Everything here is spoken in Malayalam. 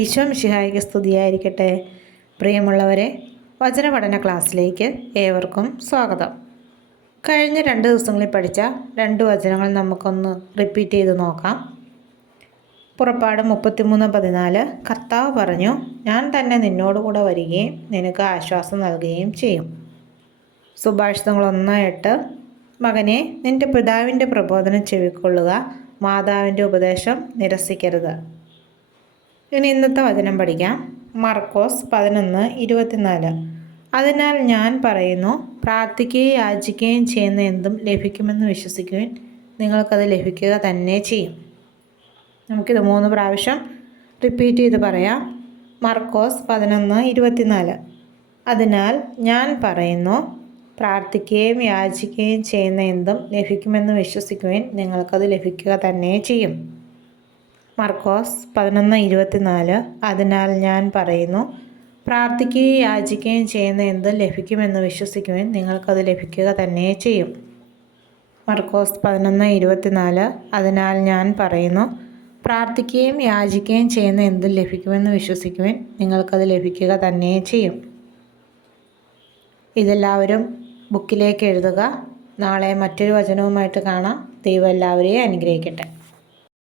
ഈശോ മിശിഹായ്ക്ക് സ്തുതിയായിരിക്കട്ടെ. പ്രിയമുള്ളവരെ, വചനപഠന ക്ലാസ്സിലേക്ക് ഏവർക്കും സ്വാഗതം. കഴിഞ്ഞ 2 ദിവസങ്ങളിൽ പഠിച്ച 2 വചനങ്ങൾ നമുക്കൊന്ന് റിപ്പീറ്റ് ചെയ്ത് നോക്കാം. പുറപ്പാട് 33:14 കർത്താവ് പറഞ്ഞു, ഞാൻ തന്നെ നിന്നോടുകൂടെ വരികയും നിനക്ക് ആശ്വാസം നൽകുകയും ചെയ്യും. സുഭാഷിതങ്ങൾ 1:8 മകനെ, നിന്റെ പിതാവിൻ്റെ പ്രബോധനം ചെവിക്കൊള്ളുക, മാതാവിൻ്റെ ഉപദേശം നിരസിക്കരുത്. ഇനി ഇന്നത്തെ വചനം പഠിക്കാം. മർക്കോസ് 11:24 അതിനാൽ ഞാൻ പറയുന്നു, പ്രാർത്ഥിക്കുകയും യാചിക്കുകയും ചെയ്യുന്ന എന്തും ലഭിക്കുമെന്ന് വിശ്വസിക്കുവിൻ, നിങ്ങൾക്കത് ലഭിക്കുക തന്നെ ചെയ്യും. നമുക്കിത് 3 പ്രാവശ്യം റിപ്പീറ്റ് ചെയ്ത് പറയാം. മർക്കോസ് 11:24 അതിനാൽ ഞാൻ പറയുന്നു, പ്രാർത്ഥിക്കുകയും യാചിക്കുകയും ചെയ്യുന്ന എന്തും ലഭിക്കുമെന്ന് വിശ്വസിക്കുവിൻ, നിങ്ങൾക്കത് ലഭിക്കുക തന്നെ ചെയ്യും. മർക്കോസ് 11:24 അതിനാൽ ഞാൻ പറയുന്നു, പ്രാർത്ഥിക്കുകയും യാചിക്കുകയും ചെയ്യുന്ന എന്തും ലഭിക്കുമെന്ന് വിശ്വസിക്കുവിൻ, നിങ്ങൾക്കത് ലഭിക്കുക തന്നെ ചെയ്യും. മർക്കോസ് 11:24 അതിനാൽ ഞാൻ പറയുന്നു, പ്രാർത്ഥിക്കുകയും യാചിക്കുകയും ചെയ്യുന്ന എന്തും ലഭിക്കുമെന്ന് വിശ്വസിക്കുവിൻ, നിങ്ങൾക്കത് ലഭിക്കുക തന്നെ ചെയ്യും. ഇതെല്ലാവരും ബുക്കിലേക്ക് എഴുതുക. നാളെ മറ്റൊരു വചനവുമായിട്ട് കാണാം. ദൈവം എല്ലാവരെയും അനുഗ്രഹിക്കട്ടെ.